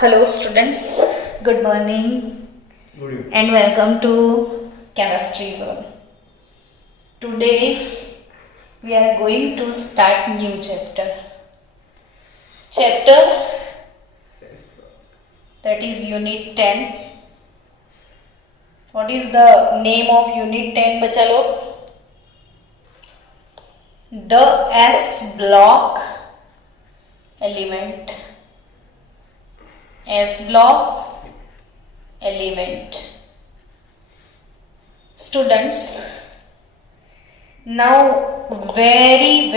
Hello students, good morning. Good evening. And welcome to Chemistry Zone. Today we are going to start new chapter. Chapter that is Unit 10. What is the name of Unit 10 बच्चा लोग? The S block element. S block element. Students, now very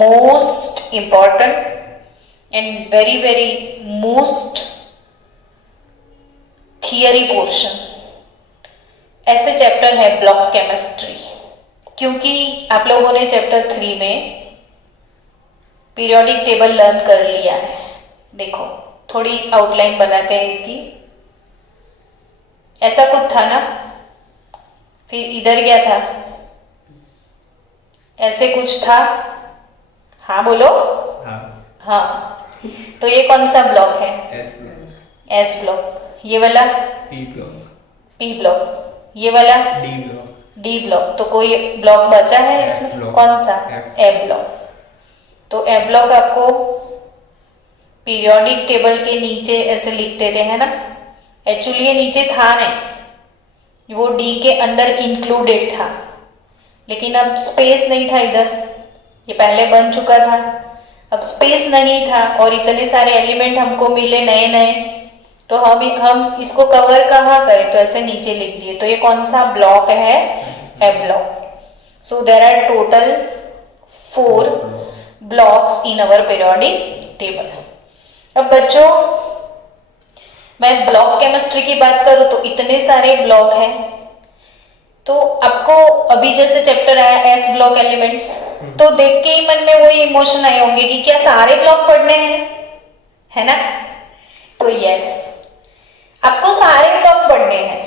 most important and very most theory portion ऐसे chapter है block chemistry, क्योंकि आप लोगों ने chapter 3 में periodic table learn कर लिया है. देखो थोड़ी आउटलाइन बनाते हैं इसकी. ऐसा कुछ था ना, फिर इधर क्या था, ऐसे कुछ था. हाँ बोलो. हाँ, तो ये कौन सा ब्लॉक है? S block. ये वाला पी ब्लॉक. ये वाला डी ब्लॉक. तो कोई ब्लॉक बचा है इसमें? कौन सा? ए ब्लॉक. तो ए ब्लॉक आपको पीरियोडिक टेबल के नीचे ऐसे लिख देते हैं ना. एक्चुअली ये नीचे था नहीं, वो डी के अंदर इंक्लूडेड था, लेकिन अब स्पेस नहीं था इधर. ये पहले बन चुका था, अब स्पेस नहीं था और इतने सारे एलिमेंट हमको मिले नए नए, तो हम इसको कवर कहाँ करें, तो ऐसे नीचे लिख दिए. तो ये कौन सा ब्लॉक है? A block. So there are total 4 blocks in our periodic table. अब बच्चों, मैं ब्लॉक केमिस्ट्री की बात करूं तो इतने सारे ब्लॉक हैं, तो आपको अभी जैसे चैप्टर आया एस ब्लॉक एलिमेंट्स, तो देख के ही मन में वही इमोशन आए होंगे कि क्या सारे ब्लॉक पढ़ने हैं, है ना? तो यस, आपको सारे ब्लॉक पढ़ने हैं.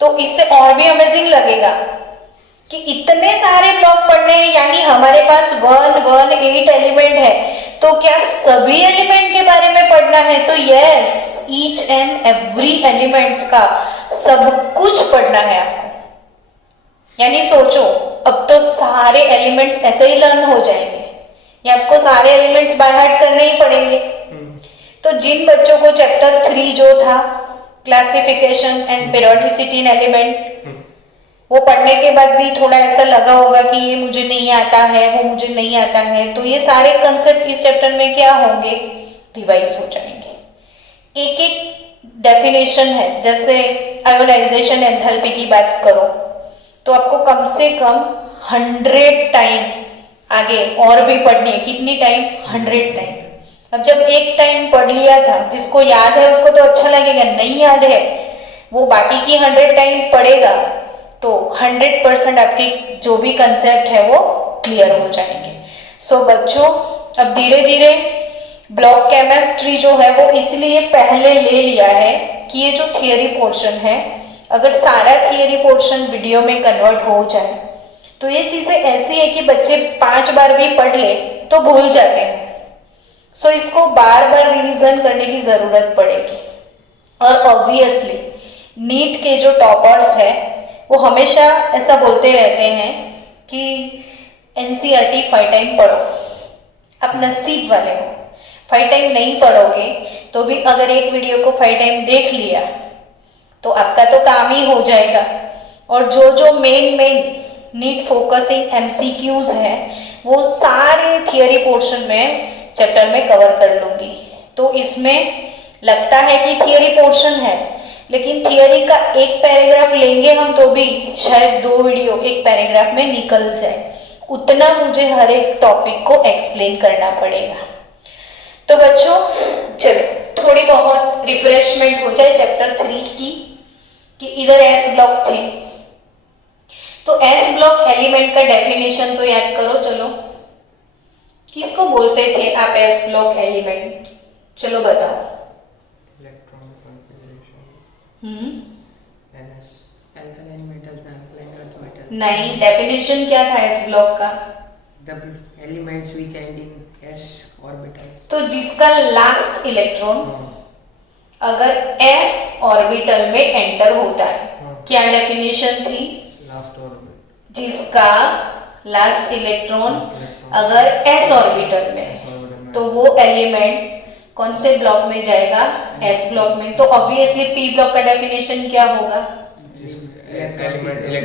तो इससे और भी अमेजिंग लगेगा कि इतने सारे ब्लॉक पढ़ने हैं, यानी हमारे पास 118 एलिमेंट है, तो क्या सभी एलिमेंट के बारे में पढ़ना है? तो yes, each and every elements का सब कुछ पढ़ना है आपको. यानी सोचो, अब तो सारे एलिमेंट्स ऐसे ही लर्न हो जाएंगे, या आपको सारे एलिमेंट्स बाय हार्ट करने ही पड़ेंगे. तो जिन बच्चों को चैप्टर 3 जो था classification and periodicity in element, वो पढ़ने के बाद भी थोड़ा ऐसा लगा होगा कि ये मुझे नहीं आता है, वो मुझे नहीं आता है, तो ये सारे कंसेप्ट इस चैप्टर में क्या होंगे? रिवाइज हो जाएंगे. एक एक डेफिनेशन है, जैसे आयोनाइजेशन एंथैल्पी की बात करो तो आपको कम से कम 100 टाइम आगे और भी पढ़नी है. कितनी टाइम? 100 टाइम. अब जब एक टाइम पढ़ लिया था, जिसको याद है उसको तो अच्छा लगेगा, नहीं याद है वो बाकी की 100 टाइम पढ़ेगा, तो 100% आपके जो भी कंसेप्ट है वो क्लियर हो जाएंगे. सो बच्चों, अब धीरे धीरे ब्लॉक केमिस्ट्री जो है वो इसलिए पहले ले लिया है कि ये जो थियरी पोर्शन है, अगर सारा थियरी पोर्शन वीडियो में कन्वर्ट हो जाए तो ये चीजें ऐसी है कि बच्चे 5 बार भी पढ़ ले तो भूल जाते हैं. सो इसको बार बार रिवीजन करने की जरूरत पड़ेगी. और ऑब्वियसली नीट के जो टॉपर्स है वो हमेशा ऐसा बोलते रहते हैं कि एनसीईआरटी 5 टाइम पढ़ो. आप नसीब वाले हो, 5 टाइम नहीं पढ़ोगे तो भी अगर एक वीडियो को 5 टाइम देख लिया तो आपका तो काम ही हो जाएगा. और जो मेन नीट फोकसिंग एमसीक्यूज है वो सारे थियरी पोर्शन में चैप्टर में कवर कर लूंगी. तो इसमें लगता है कि थियरी पोर्शन है, लेकिन थियरी का एक पैराग्राफ लेंगे हम तो भी शायद 2 वीडियो एक पैराग्राफ में निकल जाए. उतना मुझे हर एक टॉपिक को एक्सप्लेन करना पड़ेगा. तो बच्चों, चलो थोड़ी बहुत रिफ्रेशमेंट हो जाए चैप्टर 3 की, कि इधर एस ब्लॉक थे, तो एस ब्लॉक एलिमेंट का डेफिनेशन तो याद करो. चलो, किसको बोलते थे आप एस ब्लॉक एलिमेंट? चलो बताओ. नहीं, डेफिनेशन क्या था एस ब्लॉक का? The elements which end in s orbitals. तो जिसका लास्ट इलेक्ट्रॉन अगर s ऑर्बिटल में एंटर होता है, क्या डेफिनेशन थी? लास्ट ऑर्बिट, जिसका लास्ट इलेक्ट्रॉन अगर s ऑर्बिटल में, तो वो एलिमेंट कौन से ब्लॉक में जाएगा? s ब्लॉक में। तो ऑब्वियसली p ब्लॉक का डेफिनेशन क्या होगा?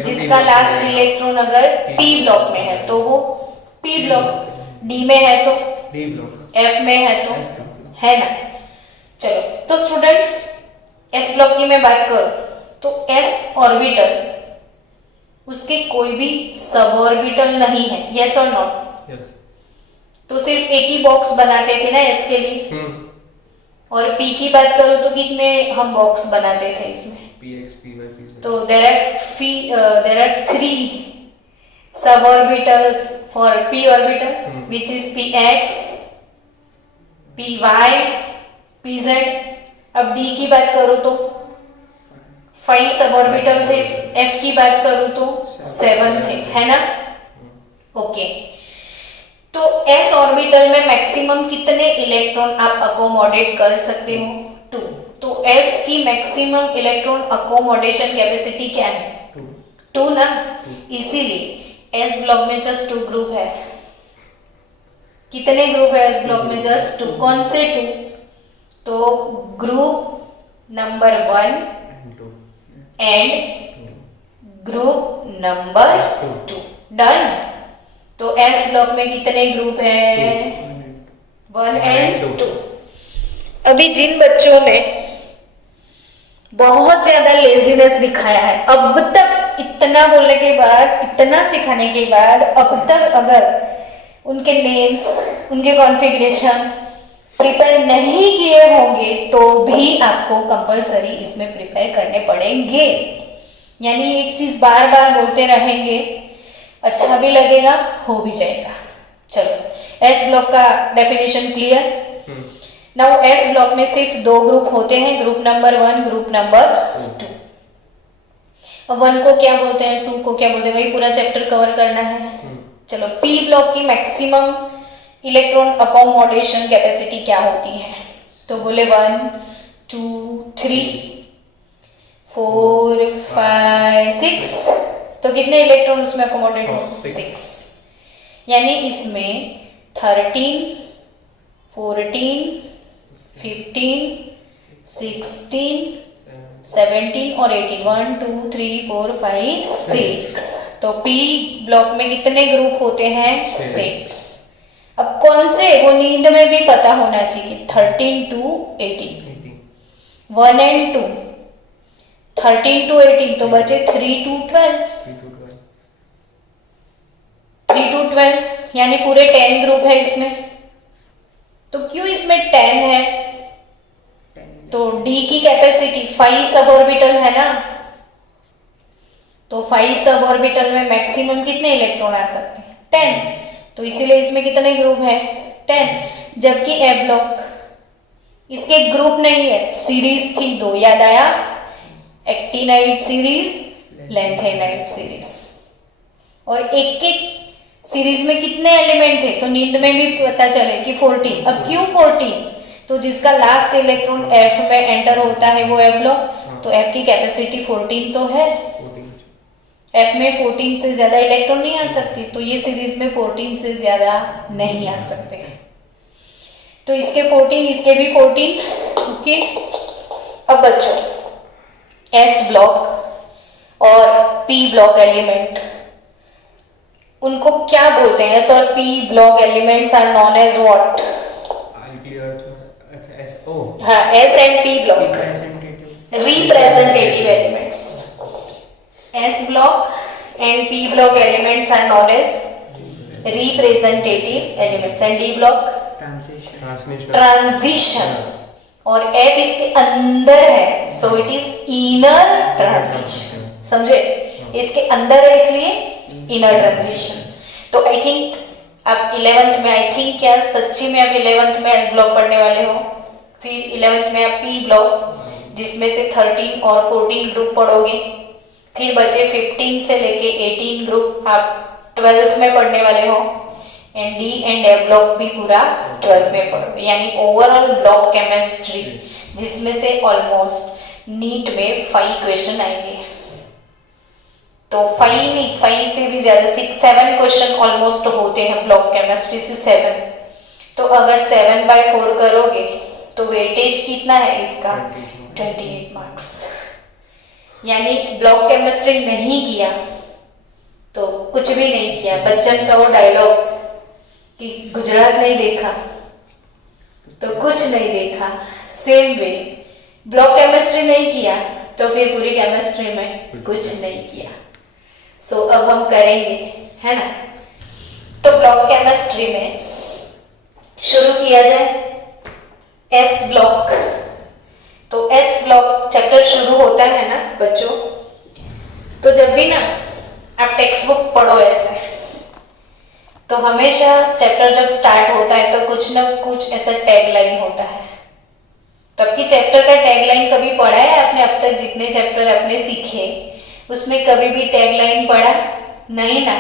जिसका लास्ट इलेक्ट्रॉन अगर p ब्लॉक में है तो वो p ब्लॉक, d में है तो d ब्लॉक, f में है तो है ना। चलो, तो स्टूडेंट्स s ब्लॉक की मैं बात करूं तो s ऑर्बिटल, उसके कोई भी सब ऑर्बिटल नहीं है, यस और नॉट? यस। तो सिर्फ एक ही बॉक्स बनाते थे ना s के लिए। और p की बात करूं तो कितने हम बॉक्स बनाते थे इसमें? px, py, pz। तो there are 3 suborbitals for p orbital, which is px, py, pz। अब d की बात करूं तो 5 सबऑर्बिटल थे, f की बात करूं तो 7 थे, है ना। ओके, तो s ऑर्बिटल में मैक्सिमम कितने इलेक्ट्रॉन आप अकोमोडेट कर सकते हो? 2। तो s की मैक्सिमम इलेक्ट्रॉन अकोमोडेशन कैपेसिटी क्या है? 2 ना। इसीलिए s ब्लॉक में जस्ट 2 ग्रुप है। कितने ग्रुप है s ब्लॉक में? जस्ट 2। कौन से 2? तो group number 1 and group number 2। Done. तो s ब्लॉक में कितने ग्रुप है? 1 एंड 2। अभी जिन बच्चों ने बहुत ज्यादा लेजीनेस दिखाया है, अब तक इतना बोलने के बाद, इतना सिखाने के बाद, अब तक अगर उनके नेम्स, उनके कॉन्फ़िगरेशन प्रिपेयर नहीं किए होंगे तो भी आपको कंपलसरी इसमें प्रिपेयर करने पड़ेंगे। यानी एक चीज बार बार बोलते रहेंगे, अच्छा भी लगेगा, हो भी जाएगा। चलो, एस ब्लॉक का definition clear. Now S block में सिर्फ 2 ग्रुप होते हैं, ग्रुप नंबर 1, ग्रुप नंबर 2। अब 1 को क्या बोलते हैं, 2 को क्या बोलते हैं, वही पूरा चैप्टर कवर करना है। चलो, पी ब्लॉक की मैक्सिमम इलेक्ट्रॉन अकोमोडेशन कैपेसिटी क्या होती है? तो बोले 1 2 3 4 5 6। तो कितने इलेक्ट्रॉन उसमें अकोमोडेट हो? 6। यानी इसमें 13 14 15 16 17 और 18, 1 2 3 4 5 6। तो पी ब्लॉक में कितने ग्रुप होते हैं? 6। अब कौन से, वो नींद में भी पता होना चाहिए, 13 to 18, 1 and 2, 13 to 18, तो बचे 3 to 12, 3 to 12, यानी पूरे 10 ग्रुप है इसमें। तो क्यों इसमें 10 है? तो डी की कैपेसिटी 5 सब ऑर्बिटल है ना, तो 5 सब ऑर्बिटल में मैक्सिमम कितने इलेक्ट्रॉन आ सकते हैं? 10। तो इसीलिए इसमें कितने ग्रुप है? 10। जबकि ए ब्लॉक, इसके ग्रुप नहीं है, सीरीज थी 2, याद आया? Actinide series, lanthanide series. और एक एक सीरीज में कितने एलिमेंट थे? तो नींद में भी पता चले कि 14। अब क्यों 14? तो जिसका लास्ट इलेक्ट्रॉन एफ में एंटर होता है वो ए ब्लॉक, तो एफ की कैपेसिटी 14 तो है। एफ में 14 से ज्यादा इलेक्ट्रॉन नहीं आ सकती, तो ये सीरीज में 14 से ज्यादा नहीं आ सकते। तो इसके 14, इसके भी 14। ओके, अब बच्चों एस ब्लॉक और पी ब्लॉक एलिमेंट, उनको क्या बोलते हैं? एस और P block elements are known as what? हाँ, S and P block representative elements. S block and P block elements are known as representative elements, and D block transition, और F इसके अंदर है, so it is inner transition। समझे? इसके अंदर है इसलिए inner transition। तो I think आप 11th में, I think क्या सच्ची में आप 11th में S block पढ़ने वाले हो, फिर 11th में आप P block जिसमें से 13 और 14 ग्रुप पढ़ोगे, फिर बचे 15 से लेके 18 ग्रुप आप 12th में पढ़ने वाले हो, and D and A block भी पूरा 12th में पढ़ो, यानी ओवरऑल ब्लॉक केमिस्ट्री जिसमें से ऑलमोस्ट नीट में 5 क्वेश्चन आएंगे। तो 5 नहीं, 5 से भी ज्यादा 6-7 क्वेश्चन ऑलमोस्ट होते हैं ब्लॉक केमिस्ट्री से 7। तो अगर 7/4 करोगे तो वेटेज कितना है इसका 28 मार्क्स। यानी ब्लॉक केमिस्ट्री नहीं किया तो कुछ भी नहीं किया। बच्चन का वो डायलॉग कि गुजरात नहीं देखा तो कुछ नहीं देखा, सेम वे ब्लॉक केमिस्ट्री नहीं किया तो फिर पूरी केमिस्ट्री में कुछ नहीं किया। सो अब हम करेंगे, है ना। तो ब्लॉक केमिस्ट्री में शुरू किया जाए एस ब्लॉक। तो एस ब्लॉक चैप्टर शुरू होता है ना बच्चों, तो जब भी ना आप टेक्स्ट बुक पढ़ो ऐसे, तो हमेशा चैप्टर जब स्टार्ट होता है तो कुछ ना कुछ ऐसा टैग लाइन होता है। तो आपकी चैप्टर का टैग लाइन कभी पढ़ा है आपने? अब तक जितने चैप्टर आपने सीखे उसमें कभी भी टैग लाइन पढ़ा नहीं ना?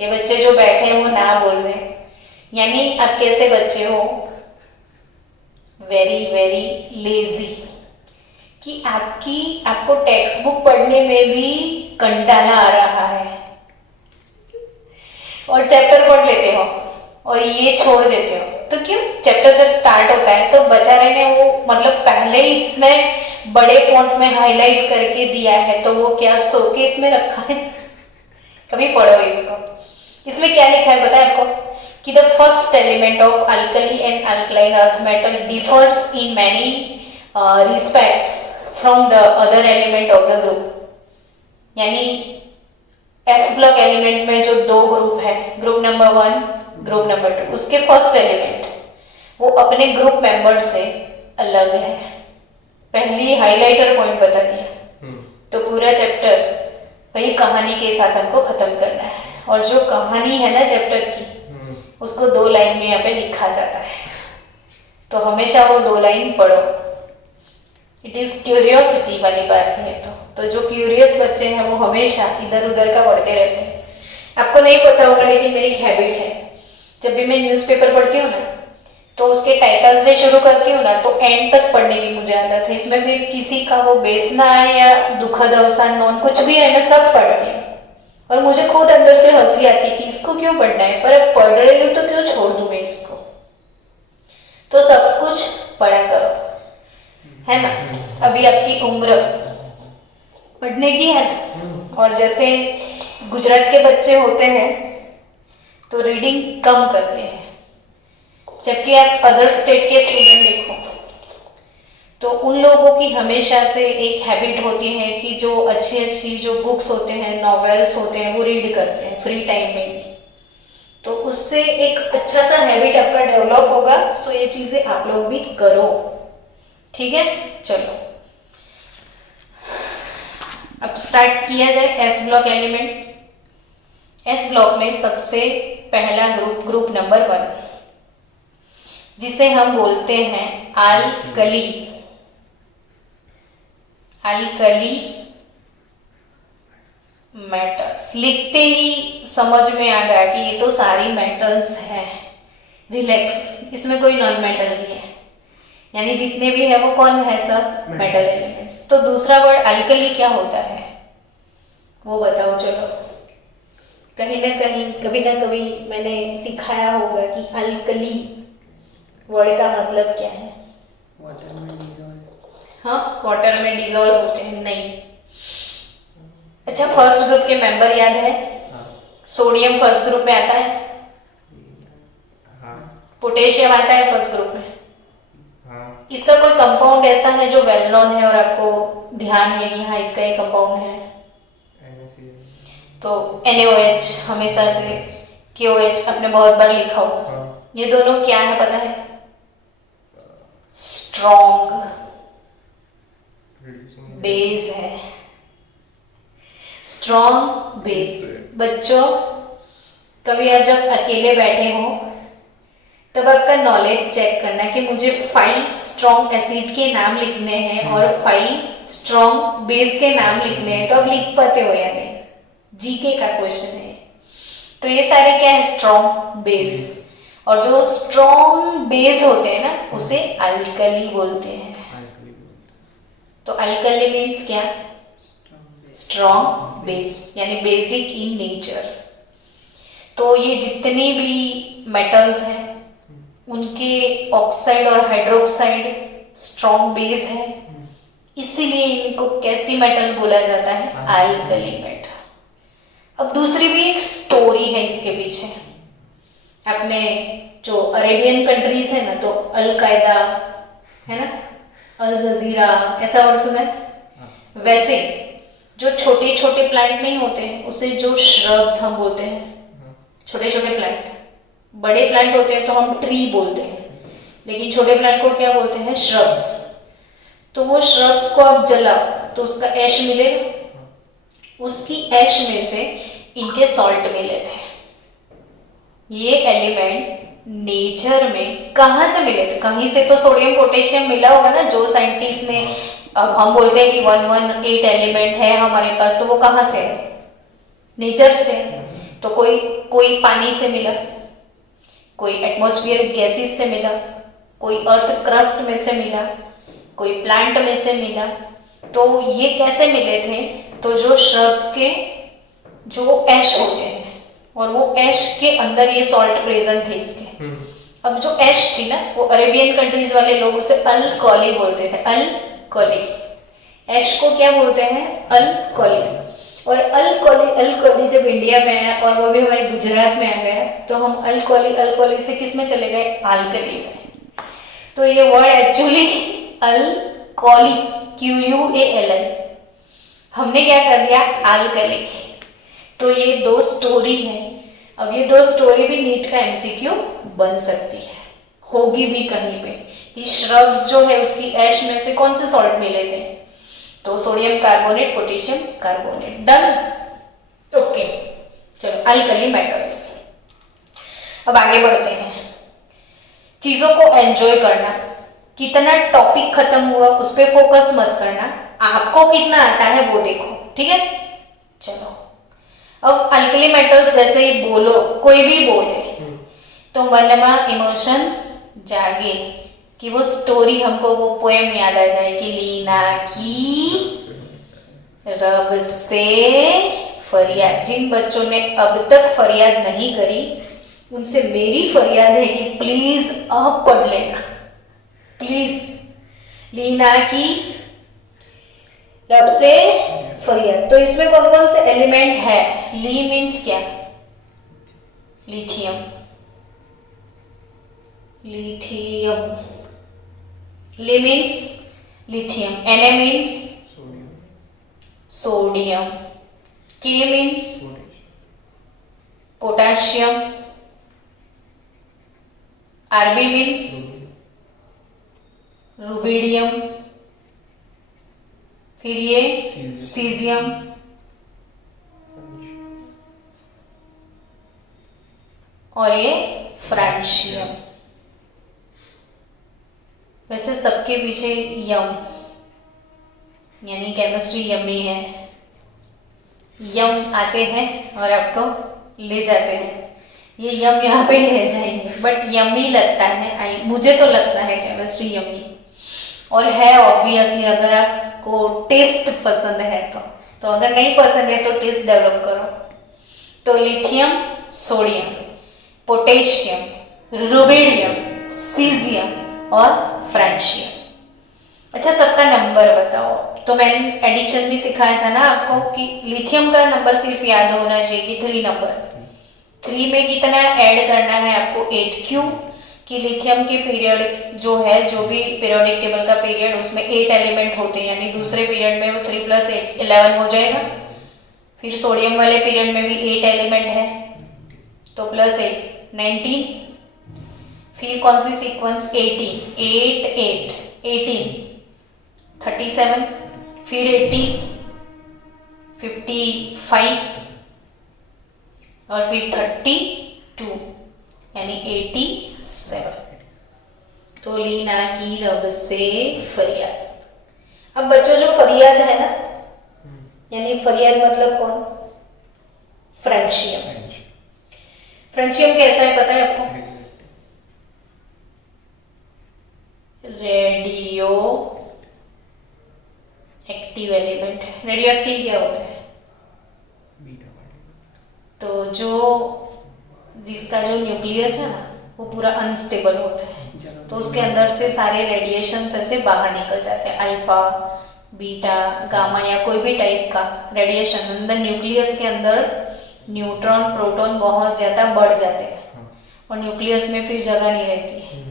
ये बच्चे जो बैठे हैं वो ना बोल रहे हैं, यानी आप कैसे बच्चे हो, वेरी वेरी लेजी, कि आपको टेक्स्ट बुक पढ़ने में भी कंटाला आ रहा है और चैप्टर पढ़ लेते हो और ये छोड़ देते हो। तो क्यों? चैप्टर जब स्टार्ट होता है तो बेचारे ने वो मतलब पहले ही इतने बड़े फॉन्ट में हाईलाइट करके दिया है, तो वो क्या शोकेस में रखा है? कभी पढ़ो इसको। इसमें क्या लिखा है पता है आपको? कि the first element of alkali and alkaline earth metal differs in many respects from the other element of the group. यानी एस ब्लॉक एलिमेंट में जो 2 ग्रुप है, ग्रुप नंबर 1, ग्रुप नंबर 2, उसके फर्स्ट एलिमेंट वो अपने ग्रुप मेंबर से अलग है। पहली हाइलाइटर पॉइंट बता दिया। तो पूरा चैप्टर वही कहानी के साथ हमको खत्म करना है, और जो कहानी है ना चैप्टर की उसको 2 लाइन में यहाँ पे लिखा जाता है। तो हमेशा वो 2 लाइन पढ़ो। इट इज क्यूरियोसिटी वाली बात है। तो जो क्यूरियस बच्चे हैं वो हमेशा इधर उधर का पढ़ते रहते हैं। आपको नहीं पता होगा लेकिन मेरी एक हैबिट है, जब भी मैं न्यूज़पेपर पढ़ती हूँ ना तो उसके टाइटल से शुरू करती हूँ ना तो एंड तक पढ़ने की मुझे आदत है। इसमें फिर किसी का वो बेसना है या दुखद अवसान नॉन कुछ भी है, मैं सब पढ़ती हूँ और मुझे खुद अंदर से हंसी आती है कि इसको क्यों पढ़ना है, पर अब पढ़ रही हूँ तो क्यों छोड़ दूं मैं इसको। तो सब कुछ पढ़ा करो, है ना। अभी आपकी उम्र पढ़ने की है ना, और जैसे गुजरात के बच्चे होते हैं तो रीडिंग कम करते हैं, जबकि आप अदर स्टेट के स्टूडेंट देखो तो उन लोगों की हमेशा से एक हैबिट होती है कि जो अच्छी अच्छी जो बुक्स होते हैं, नॉवेल्स होते हैं, वो रीड करते हैं फ्री टाइम में भी। तो उससे एक अच्छा सा हैबिट आपका डेवलप होगा। सो ये चीजें आप लोग भी करो, ठीक है। चलो अब स्टार्ट किया जाए S block element. S block में सबसे पहला ग्रुप नंबर 1, जिसे हम बोलते हैं अल्कली मेटल्स। लिखते ही समझ में आ गया कि ये तो सारी मेटल्स हैं। रिलैक्स, इसमें कोई नॉन मेटल नहीं है, यानी जितने भी है वो कौन है, सब मेटल एलिमेंट्स। तो दूसरा वर्ड अल्कली क्या होता है वो बताओ। चलो, कहीं ना कहीं कभी ना कभी मैंने सिखाया होगा कि अल्कली वर्ड का मतलब क्या है। वाटर में डिजॉल्व। हाँ, वाटर में डिजॉल्व होते हैं। नहीं, अच्छा, फर्स्ट ग्रुप के मेंबर याद है? सोडियम फर्स्ट ग्रुप में आता है, पोटेशियम आता है फर्स्ट ग्रुप में। इसका कोई कंपाउंड ऐसा है जो वेल नोन है और आपको ध्यान है कि हाँ इसका ये कंपाउंड है? तो NaOH हमेशा से KOH आपने बहुत बार लिखा होगा। ये दोनों क्या है पता है? स्ट्रॉन्ग बेस है, स्ट्रॉन्ग बेस। बच्चों, कभी आप जब अकेले बैठे हो तब आपका नॉलेज चेक करना कि मुझे 5 स्ट्रॉन्ग एसिड के नाम लिखने हैं और 5 स्ट्रॉन्ग बेस के नाम लिखने हैं, तो आप लिख पाते हो या नहीं? जीके का क्वेश्चन है। तो ये सारे क्या है? Strong base. और जो स्ट्रॉन्ग बेस होते हैं ना उसे अल्कली बोलते हैं। तो अल्कली मीन्स क्या? स्ट्रॉन्ग बेस यानी बेसिक इन नेचर। तो ये जितने भी मेटल्स हैं उनके ऑक्साइड और हाइड्रोक्साइड स्ट्रॉन्ग बेस है, इसीलिए इनको कैसी मेटल बोला जाता है? Alkali metal. अब दूसरी भी एक स्टोरी है इसके पीछे। अपने जो अरेबियन कंट्रीज है ना, तो अल कायदा है ना, अल जजीरा, ऐसा वर्ड सुना है? वैसे जो छोटे छोटे प्लांट नहीं होते हैं उसे जो श्रब्स हम बोलते हैं, छोटे छोटे प्लांट। बड़े प्लांट होते हैं तो हम ट्री बोलते हैं, लेकिन छोटे प्लांट को क्या बोलते हैं? श्रब्स। तो वो श्रब्स को आप जलाओ तो उसका ऐश मिलेगा, उसकी ऐश में से इनके सॉल्ट मिले थे। ये एलिमेंट नेचर में कहाँ से मिले थे? कहीं से तो सोडियम पोटेशियम मिला होगा ना, जो साइंटिस्ट ने, अब हम बोलते हैं कि 118 एलिमेंट है हमारे पास, तो वो कहाँ से है? नेचर से। तो कोई पानी से मिला, कोई एटमॉस्फेयर गैसेस से मिला, कोई अर्थ क्रस्ट में से मिला, कोई प्लांट में से मिला। तो ये कैसे मिले थे? तो जो श्रब्स के जो ऐश होते हैं और वो ऐश के अंदर ये सॉल्ट प्रेजेंट थे इसके। अब जो ऐश थी ना, वो अरेबियन कंट्रीज वाले लोग उसे अल्कोली बोलते थे। अल्कोली, ऐश को क्या बोलते हैं? अल्कोली। और अल्कोली जब इंडिया में आया और वो भी हमारे गुजरात में आ गया, तो हम अल्कोली से किस में चले गए? अल्कली में। तो ये वर्ड एक्चुअली अल्कोली, QUALI, हमने क्या कर दिया? अल्कली। तो ये दो स्टोरी है। अब ये दो स्टोरी भी नीट का MCQ बन सकती है, होगी भी कहीं पे कि श्रब्स जो है उसकी ऐश में से कौन से सॉल्ट मिले थे? तो sodium carbonate, potassium carbonate. Done? Okay, चलो अल्कली मेटल्स। अब आगे बढ़ते हैं। चीजों को एंजॉय करना, कितना टॉपिक खत्म हुआ उस पर फोकस मत करना, आपको कितना आता है वो देखो, ठीक है? चलो, अब अल्कली मेटल्स जैसे ही बोलो, कोई भी बोले तो मन में इमोशन जागे कि वो स्टोरी, हमको वो पोएम याद आ जाए कि लीना की रब से फरियाद। जिन बच्चों ने अब तक फरियाद नहीं करी उनसे मेरी फरियाद है कि प्लीज अब पढ़ लेना, प्लीज। लीना की रब से फरियाद। तो इसमें कौन कौन से एलिमेंट है? ली मीन्स क्या? Lithium. Lithium, Li means lithium, Na means sodium, K means potassium, Rb means rubidium, फिर ये सीजियम, और ये फ्रांशियम। वैसे सबके पीछे यम, यानी केमिस्ट्री यमी है। यम आते हैं और आपको ले जाते हैं। ये यम यहाँ पे ही रह जाएंगे, बट यमी लगता है, मुझे तो लगता है केमिस्ट्री यमी, और है ऑब्वियसली अगर आपको टेस्ट पसंद है तो अगर नहीं पसंद है तो टेस्ट डेवलप करो। तो lithium, sodium, potassium, rubidium, caesium और फ्रांशियम। अच्छा, सबका नंबर बताओ। तो मैंने एडिशन भी सिखाया था ना आपको कि लिथियम का नंबर सिर्फ याद होना चाहिए कि 3 नंबर। 3 में कितना ऐड करना है आपको? 8। क्यों? कि लिथियम के पीरियड जो है, जो भी पीरियोडिक टेबल का पीरियड, उसमें 8 एलिमेंट होते हैं, यानी दूसरे पीरियड में वो 3 + 8 11 हो जाएगा। फिर सोडियम वाले पीरियड में भी 8 एलिमेंट है, तो +8 19। फिर कौन सी सीक्वेंस? 18, 8 8 18 37, फिर 80 55 और फिर 32 यानी 87। तो लीना की रब से फरियाद। अब बच्चों जो फरियाद है ना, यानी फरियाद मतलब कौन? फ्रेंशियम। फ्रेंशियम कैसा है पता है आपको? Radio active element. Radio active क्या होता है? Beta particle. तो जिसका जो न्यूक्लियस है ना वो पूरा अनस्टेबल होता है, तो उसके अंदर से सारे रेडिएशन ऐसे बाहर निकल जाते हैं, अल्फा बीटा गामा या कोई भी टाइप का रेडिएशन अंदर न्यूक्लियस के अंदर न्यूट्रॉन प्रोटॉन बहुत ज्यादा बढ़ जाते हैं और न्यूक्लियस में फिर जगह नहीं रहती है,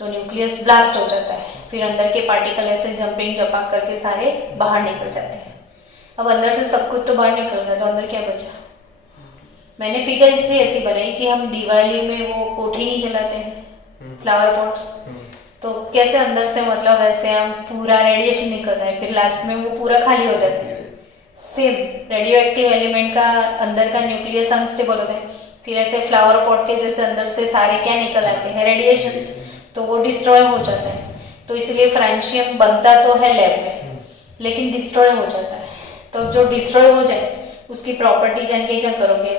तो न्यूक्लियस ब्लास्ट हो जाता है, फिर अंदर के पार्टिकल ऐसे जंपिंग जपाक करके सारे बाहर निकल जाते हैं। अब अंदर से सब कुछ तो बाहर निकल रहा है, तो अंदर क्या बचा? मैंने फिगर इसलिए ऐसी बनाई कि हम दिवाली में वो कोठी नहीं जलाते हैं फ्लावर पॉट्स, तो कैसे अंदर से मतलब ऐसे हम पूरा रेडिएशन निकलता है, फिर लास्ट में वो पूरा खाली हो जाता है। सेम रेडियो एक्टिव एलिमेंट का अंदर का न्यूक्लियस अनस्टेबल होता है, फिर ऐसे फ्लावर पॉट के जैसे अंदर से सारे क्या निकल आते हैं? रेडिएशंस, तो वो डिस्ट्रॉय हो जाता है। तो इसलिए फ्रांशियम बनता तो है लैब में लेकिन डिस्ट्रॉय हो जाता है। तो जो डिस्ट्रॉय हो जाए उसकी प्रॉपर्टी जान के क्या करोगे?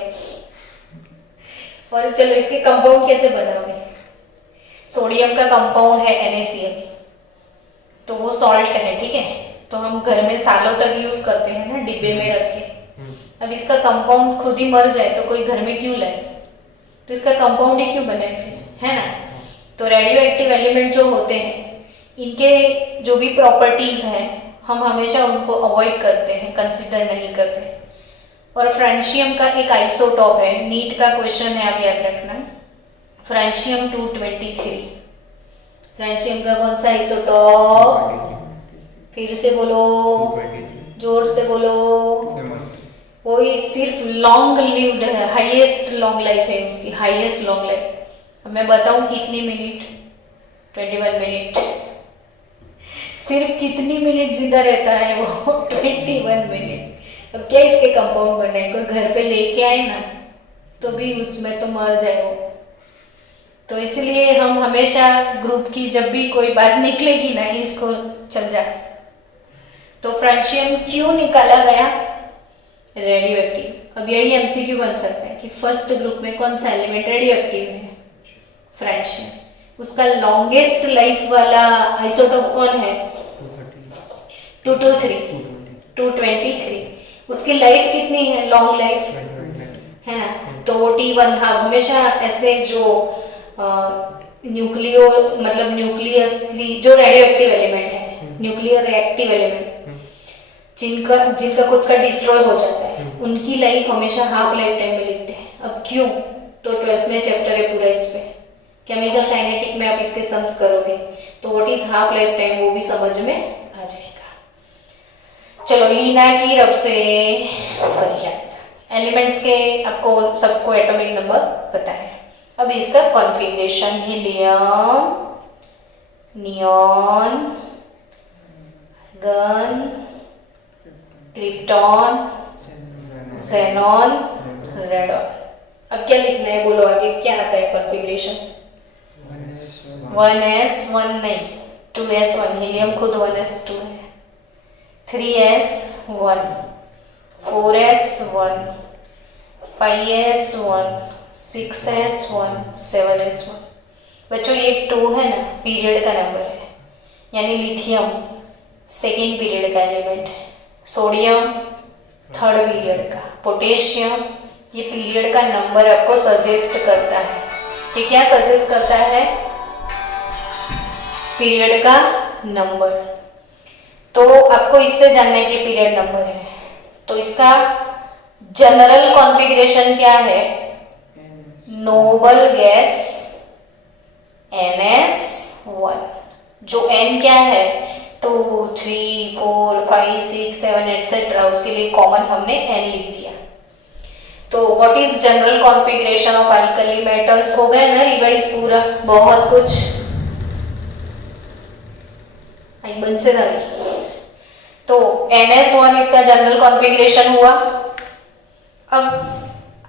और चलो इसके कंपाउंड कैसे बनाओगे? सोडियम का कंपाउंड है NaCl, तो वो सॉल्ट है, ठीक है, तो हम घर में सालों तक यूज करते हैं ना डिब्बे में रख के। अब इसका कंपाउंड खुद ही मर जाए तो कोई घर में क्यों लाए? तो इसका कंपाउंड ही क्यों बनाए फिर, है ना? तो रेडियो एक्टिव एलिमेंट जो होते हैं इनके जो भी प्रॉपर्टीज हैं हम हमेशा उनको अवॉइड करते हैं, कंसिडर नहीं करते। और फ्रांशियम का एक आइसोटॉप है, नीट का क्वेश्चन है, आप याद रखना, फ्रांशियम 223। फ्रांशियम का कौन सा आइसोटॉप? फिर से बोलो, जोर से बोलो। वही सिर्फ लॉन्ग लिव्ड है, हाईएस्ट लॉन्ग लाइफ है उसकी, हाईएस्ट लॉन्ग लाइफ। अब मैं बताऊं कितनी मिनट? 21 मिनट। सिर्फ कितनी मिनट जिंदा रहता है वो? 21 मिनट। अब क्या इसके कंपाउंड बने? कोई घर पे लेके आए ना तो भी उसमें तो मर जाए वो। तो इसलिए हम हमेशा ग्रुप की जब भी कोई बात निकलेगी ना इसको चल जा। तो फ्रांशियम क्यों निकाला गया? Radio active. अब यही MCQ बन सकता है कि फर्स्ट ग्रुप में कौन सा एलिमेंट रेडियो एक्टिव है? फ्रांशियम। उसका लॉन्गेस्ट लाइफ वाला आइसोटोप कौन है? 223। उसकी लाइफ कितनी है? लॉन्ग लाइफ है ना, तो वो T1। हाँ, हमेशा ऐसे जो न्यूक्लियो मतलब न्यूक्लियसली जो रेडियो एक्टिव एलिमेंट है, न्यूक्लियर रिएक्टिव एलिमेंट जिनका खुद का डिस्ट्रॉय हो जाता है उनकी लाइफ हमेशा हाफ लाइफ टाइम में लिखते हैं। अब क्यों? तो 12th में चैप्टर है पूरा इस पे, केमिकल काइनेटिक में आप इसके सम्स करोगे तो what is half life time वो भी समझ में आ जाएगा। चलो, लीना की रब से फरियाद। एलिमेंट्स के आपको सबको एटॉमिक नंबर पता है। अब इसका configuration, helium, neon, argon, krypton, xenon, radon. अब क्या लिखना है बोलो आगे, क्या आता है कॉन्फ़िगरेशन? 1s1 नहीं, 2s1। हीलियम खुद 1s2 है। 3s1, 4s1, 5s1, 6s1, 7s1। बच्चों ये 2 है ना, पीरियड का नंबर है, यानी लिथियम सेकेंड पीरियड का एलिमेंट है, सोडियम थर्ड पीरियड का, पोटेशियम ये पीरियड का नंबर आपको सजेस्ट करता है। ये क्या सजेस्ट करता है? पीरियड का नंबर। तो आपको इससे जानना है कि पीरियड नंबर है, तो इसका जनरल कॉन्फ़िगरेशन क्या है? Noble gas NS1। जो N क्या है? 2, 3, 4, 5, 6, 7 एटसेट्रा, उसके लिए कॉमन हमने N लिख दिया। तो what is general configuration of alkali metals? हो गया ना रिवाइज पूरा, बहुत कुछ आई बन से डाली। तो NS1 इसका जनरल कॉन्फ़िगरेशन हुआ। अब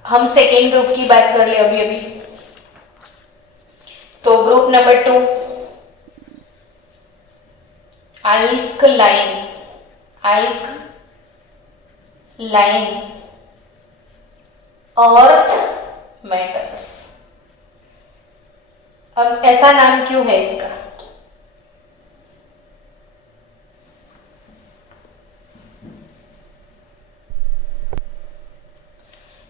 हम सेकेंड ग्रुप की बात कर ले अभी अभी। तो group number 2 alkaline, earth metals. अब ऐसा नाम क्यों है इसका?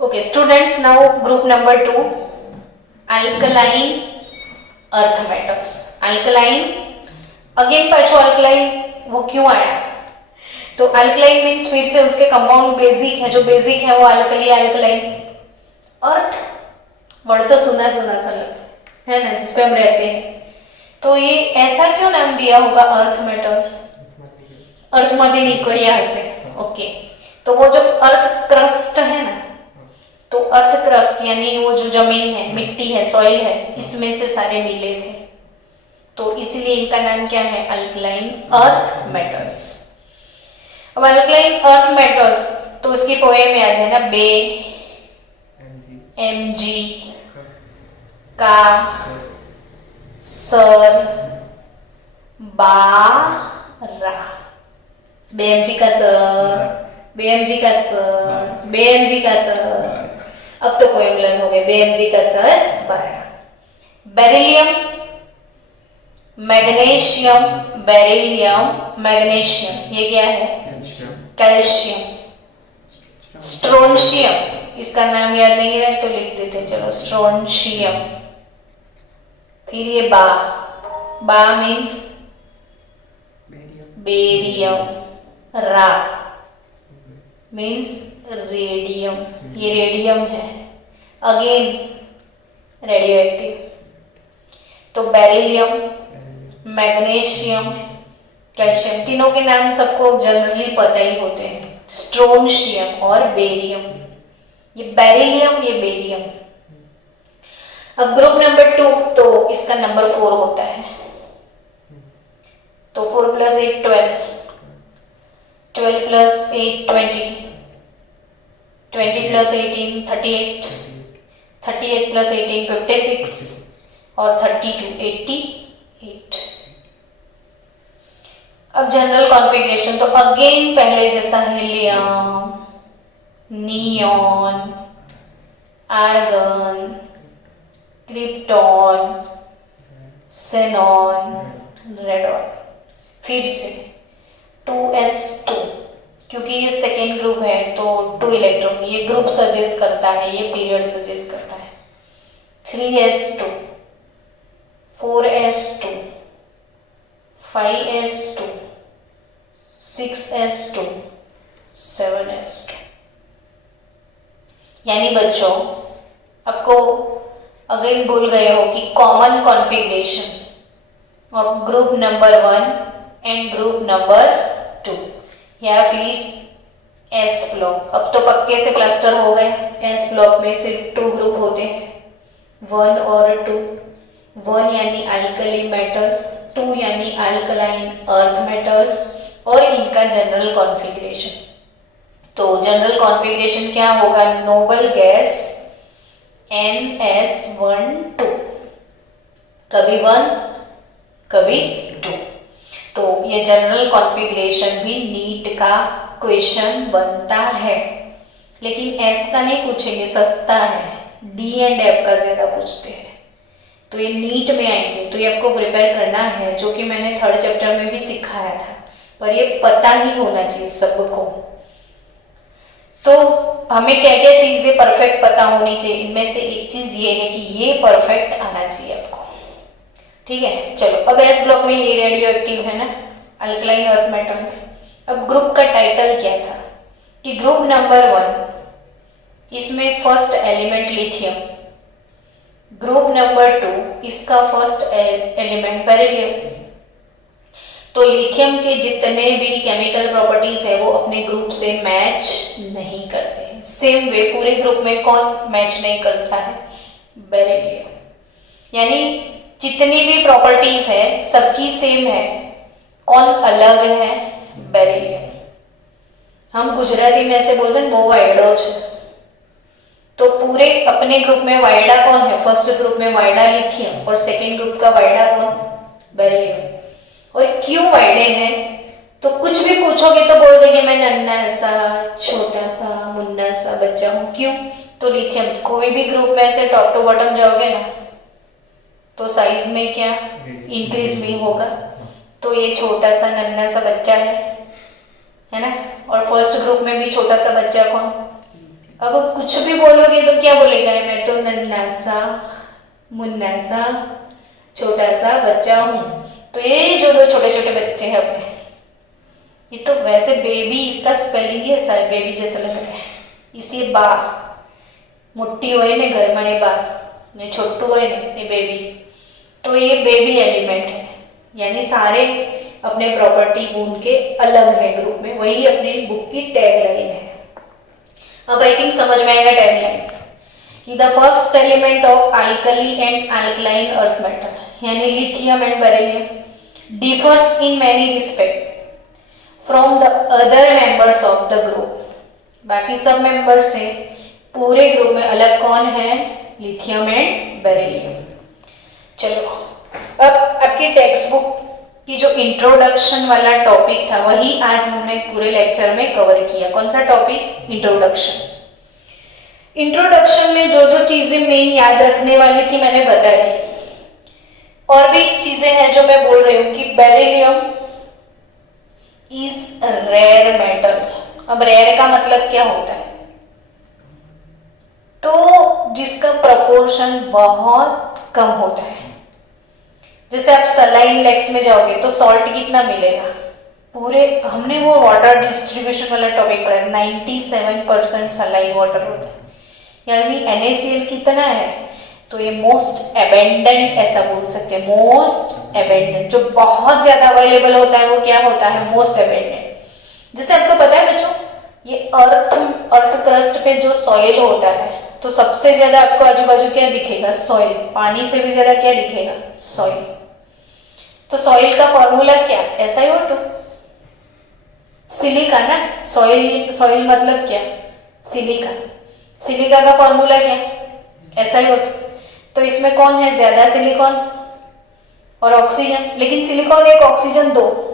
Okay, students, now group number 2, alkaline earth metals. Alkaline, again पाछो alkaline वो क्यों आया? तो alkaline मीन्स फिर से उसके कंपाउंड बेसिक है, जो बेसिक है वो alkali alkaline. अर्थ वर्ड तो सुना सुना सा लगता है ना, जिसपे हम रहते हैं. तो ये ऐसा क्यों नाम दिया होगा अर्थ मेटल्स? अर्थ माथी निकळ्या हसे. ओके, तो वो जो अर्थ क्रस्ट है ना, तो अर्थ क्रस्ट यानी वो जो जमीन है, मिट्टी है, सॉइल है, इसमें से सारे मिले थे, तो इसलिए इनका नाम क्या है? Alkaline earth metals. अब अल्कलाइन अर्थ मेटल्स, तो उसकी पोएम याद है ना, बे, एमजी, का, सर, बारा. बेएमजी का सर, बेएमजी का सर, बेएमजी का सर. अब तो कोई मिलन हो गए. बेएमजी का सर, बारा. बेरिलियम, मैग्नीशियम, बेरिलियम, मैग्नीशियम, ये क्या है? कैल्शियम. स्ट्रोंशियम, इसका नाम याद नहीं रहा तो लिख देते, चलो स्ट्रोंशियम. फिर ये बा, बा मीन्स बेरियम. रा मीन्स रेडियम, ये रेडियम है, अगेन रेडियो एक्टिव. तो बेरिलियम, मैग्नीशियम, कैल्शियम, तीनों के नाम सबको जनरली पता ही होते हैं. स्ट्रोंशियम और बेरियम, ये बेरिलियम, ये बेरियम. अब ग्रुप नंबर 2, तो इसका नंबर 4 होता है. तो 4 + 8 12, 12 + 8 20, 20 + 18 38, 38 + 18 56 और 32 88. अब जनरल कॉन्फ़िगरेशन, तो अगेन पहले जैसा helium, neon, argon, krypton, xenon, radon. फिर से 2s2, क्योंकि ये सेकेंड ग्रुप है तो 2 इलेक्ट्रॉन, ये ग्रुप सजेस्ट करता है, ये पीरियड सजेस्ट करता है. 3s2, 4s2, 5s2, 6s2, 7s2. यानी बच्चों, आपको अगेन भूल गए हो कि common configuration of group number 1 and group number 2 या फिर एस ब्लॉक. अब तो पक्के से क्लस्टर हो गए. एस ब्लॉक में सिर्फ 2 ग्रुप होते हैं, 1 और 2. 1 यानी अल्कली मेटल्स, 2 यानी अल्कलाइन अर्थ मेटल्स, और इनका जनरल कॉन्फ़िगरेशन. तो जनरल कॉन्फ़िगरेशन क्या होगा? नोबल गैस NS12, कभी 1 कभी 2. तो ये जनरल कॉन्फ़िगरेशन भी नीट का क्वेश्चन बनता है, लेकिन एस का नहीं पूछेंगे, सस्ता है. डी एंड एफ का ज्यादा पूछते हैं, तो ये नीट में आएंगे. तो ये आपको प्रिपेयर करना है, जो कि मैंने 3rd चैप्टर में भी सिखाया था, पर ये पता ही होना चाहिए सबको. तो हमें क्या क्या चीजें परफेक्ट पता होनी चाहिए, इनमें से एक चीज ये है कि ये परफेक्ट आना चाहिए आपको. ठीक है, चलो. अब एस ब्लॉक में ये रेडियो एक्टिव है ना, अल्कलाइन अर्थ मेटल में. अब ग्रुप का टाइटल क्या था कि ग्रुप नंबर 1, इसमें first element lithium. Group number 2, इसका फर्स्ट एलिमेंट बेरिलियम. तो लिथियम के जितने भी केमिकल प्रॉपर्टीज है वो अपने ग्रुप से मैच नहीं करते हैं. सेम वे पूरे ग्रुप में कौन मैच नहीं करता है? बेरिलियम. यानी जितनी भी प्रॉपर्टीज है सबकी सेम है, कौन अलग है? बेरिलियम. हम गुजराती में ऐसे बोलते हैं, वो वायडो छे. तो पूरे अपने ग्रुप में वायडा कौन है? फर्स्ट ग्रुप में वायडा लिथियम, और सेकेंड ग्रुप का वायडा कौन? बेरिलियम. और क्यों वायडे हैं? तो कुछ भी पूछोगे तो बोल देंगे मैं नन्ना सा, छोटा सा, मुन्ना सा बच्चा हूं. क्यों? तो लिथियम. कोई भी ग्रुप में से टॉप टू बॉटम जाओगे ना, तो साइज में क्या इंक्रीज भी होगा. तो ये छोटा सा नन्ना सा बच्चा है ना. और फर्स्ट ग्रुप में भी छोटा सा बच्चा कौन? अब कुछ भी बोलोगे तो क्या बोलेगा, मैं तो नन्हा सा मुन्ना सा छोटा सा बच्चा हूँ। तो ये जो दो छोटे छोटे बच्चे हैं अपने, ये तो वैसे बेबी, इसका स्पेलिंग ही ऐसा है, बेबी जैसा लग रहा है। इसी बा मोटी होए ने घर में, ये बा ने छोटू होए ने ये बेबी। तो ये बेबी एलिमेंट है, यानी सारे अपने प्रॉपर्टी गुण के अलग है ग्रुप में, वही अपनी बुक की टैग लाइन है। अब आई थिंक समझ में आएगा टैग लाइन कि the first element of alkali and alkaline earth metal यानी lithium and beryllium differs in many respect from the other members of the group. बाकी सब मेंबर से पूरे ग्रुप में अलग कौन है, लिथियम एंड बेरिलियम। चलो अब आपकी टेक्स्ट बुक की जो इंट्रोडक्शन वाला टॉपिक था वही आज हमने पूरे लेक्चर में कवर किया। कौन सा टॉपिक, इंट्रोडक्शन। इंट्रोडक्शन में जो जो चीजें मेन याद रखने वाली थी मैंने बताई। और भी चीजें हैं जो मैं बोल रही हूँ कि बेरिलियम इज रेयर मेटल। अब रेयर का मतलब क्या होता है, तो जिसका प्रपोर्शन बहुत कम होता है। जैसे आप सलाइन लेक्स में जाओगे तो सॉल्ट कितना मिलेगा, पूरे हमने वो वाटर डिस्ट्रीब्यूशन वाला टॉपिक पढ़ा, 97% सलाइन वाटर होता है, यानी NaCl कितना है, तो ये मोस्ट एबेंडेंट ऐसा बोल सकते हैं। मोस्ट एबेंडेंट, जो बहुत ज्यादा अवेलेबल होता है वो क्या होता है, मोस्ट एबेंडेंट। जैसे आपको पता है बच्चों, ये अर्थ क्रस्ट पे जो सॉइल होता है तो सबसे ज्यादा आपको आजू बाजू क्या दिखेगा, सॉइल। पानी से भी ज्यादा क्या दिखेगा, सॉइल। तो सॉइल का फॉर्मूला क्या, SiO2, सिलिका ना। सॉइल मतलब क्या, सिलिका। सिलिका का फॉर्मूला क्या, SiO2। तो इसमें कौन है ज्यादा, सिलिकॉन और ऑक्सीजन, लेकिन सिलिकॉन एक ऑक्सीजन दो,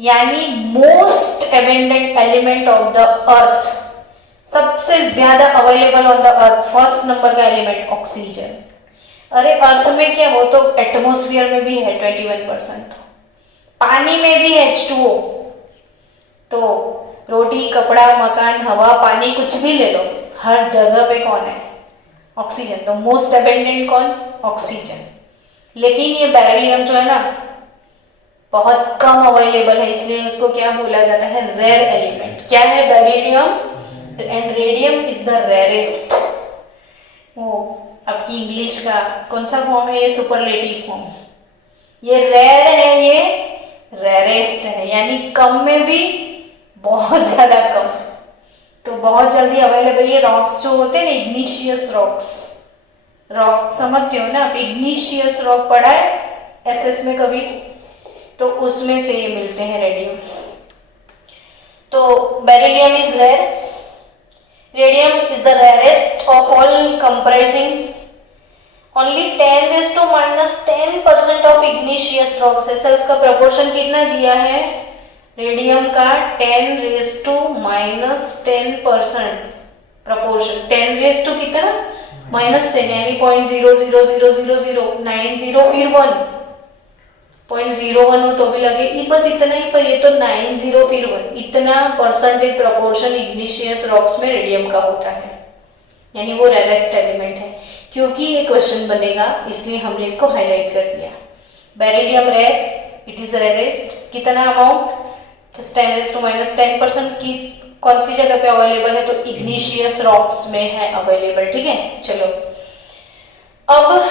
यानी most abundant element of the earth, सबसे ज्यादा available on the earth, first number का एलिमेंट ऑक्सीजन। अरे अर्थ में क्या, वो तो एटमॉस्फेयर में भी है 21%, पानी में भी H2O। तो रोटी कपड़ा मकान हवा पानी कुछ भी ले लो, हर जगह पे कौन है, ऑक्सीजन। तो मोस्ट एबेंडेंट कौन, ऑक्सीजन। लेकिन ये बेरिलियम जो है ना बहुत कम अवेलेबल है, इसलिए उसको क्या बोला जाता है, रेयर एलिमेंट। क्या है, beryllium and radium is the rarest. वो आपकी इंग्लिश का कौन सा फॉर्म है, ये सुपरलेटिव फॉर्म। ये रेयर है, ये रेयरेस्ट है, यानी कम में भी बहुत ज्यादा कम, तो बहुत जल्दी अवेलेबल। ये रॉक्स जो होते हैं ना, इग्निशियस रॉक समझते हो ना आप, इग्निशियस रॉक पढ़ा है SS में कभी, तो उसमें से ये मिलते हैं रेडियम। तो beryllium is rare, radium is the rarest of all, comprising only 10⁻10% of igneous rocks. ऐसा उसका प्रपोर्शन कितना दिया है, रेडियम का 10⁻10% प्रपोर्शन। 10 कितना, -10, यानी 0.0000090, फिर 1 0.01 हो तो भी लगे, बस इतना ही, पर ये तो 90 फिर 1, इतना परसेंटेज प्रपोर्शन इग्निशियस रॉक्स में रेडियम का होता है, यानी वो रेयरेस्ट एलिमेंट है। क्योंकि ये क्वेश्चन बनेगा इसलिए हमने इसको हाईलाइट कर दिया। Beryllium rare, it is rarest. कितना अमाउंट, 10⁻10% की कौन सी जगह पे अवेलेबल है, तो इग्निशियस रॉक्स में है अवेलेबल। ठीक है, चलो अब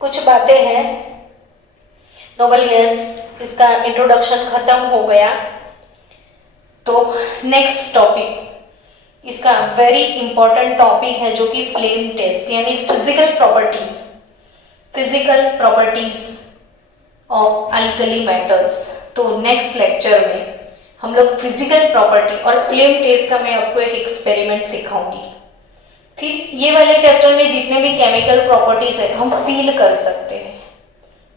कुछ बातें हैं। नोबल गैस, इसका इंट्रोडक्शन खत्म हो गया, तो नेक्स्ट टॉपिक इसका वेरी इंपॉर्टेंट टॉपिक है जो कि फ्लेम टेस्ट, यानी physical properties of alkali metals. तो नेक्स्ट लेक्चर में हम लोग फिजिकल प्रॉपर्टी और फ्लेम टेस्ट का मैं आपको एक एक्सपेरिमेंट सिखाऊंगी। फिर ये वाले चैप्टर में जितने भी केमिकल प्रॉपर्टीज है हम फील कर सकते हैं।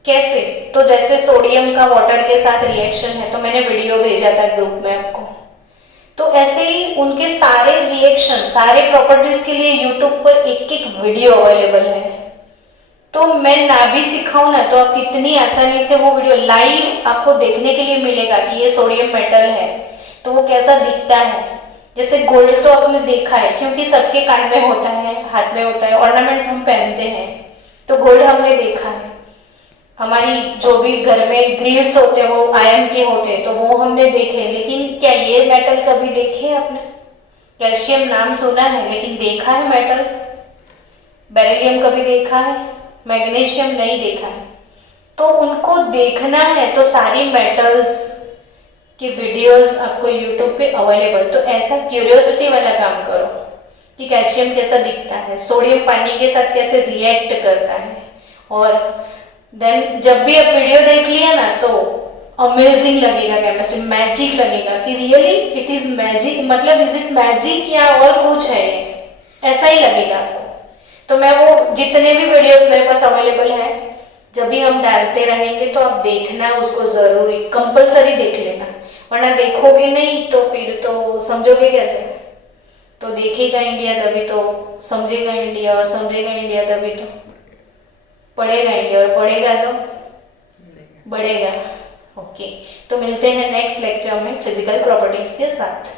कैसे, तो जैसे सोडियम का वाटर के साथ रिएक्शन है, तो मैंने वीडियो भेजा था ग्रुप में आपको, तो ऐसे ही उनके सारे रिएक्शन, सारे प्रॉपर्टीज के लिए यूट्यूब पर एक एक वीडियो अवेलेबल है। तो मैं ना भी सिखाऊं ना, तो आप कितनी आसानी से वो वीडियो लाइव आपको देखने के लिए मिलेगा कि ये सोडियम मेटल है तो वो कैसा दिखता है, जैसे गोल्ड तो आपने देखा है, क्योंकि सबके कान में होता है, हाथ में होता है, ऑर्नामेंट्स हम पहनते हैं, तो गोल्ड हमने देखा है। हमारी जो भी घर में ग्रिल्स होते हैं वो आयरन के होते हैं, तो वो हमने देखे, लेकिन क्या ये मेटल कभी देखे आपने? कैल्शियम नाम सुना है, लेकिन देखा है मेटल? बेरिलियम कभी देखा है? मैग्नीशियम नहीं देखा है। तो उनको देखना है तो सारी मेटल्स की वीडियोस आपको यूट्यूब पे अवेलेबल, तो ऐसा क्यूरियोसिटी वाला काम करो कि कैल्शियम कैसा दिखता है, सोडियम पानी के साथ कैसे रिएक्ट करता है, और देन जब भी आप वीडियो देख लिया ना तो अमेजिंग लगेगा, केमिस्ट्री मैजिक लगेगा कि रियली इट इज मैजिक, मतलब इज इट मैजिक या और कुछ है, ऐसा ही लगेगा आपको। तो मैं वो जितने भी वीडियोस मेरे पास अवेलेबल है, जब भी हम डालते रहेंगे तो आप देखना उसको, जरूरी कंपलसरी देख लेना, वरना देखोगे नहीं तो फिर तो समझोगे कैसे? तो देखेगा इंडिया तभी तो समझेगा इंडिया, और समझेगा इंडिया तभी तो पढ़ेगा इंडिया, और पढ़ेगा तो बढ़ेगा। ओके, तो मिलते हैं नेक्स्ट लेक्चर में फिजिकल प्रॉपर्टीज के साथ।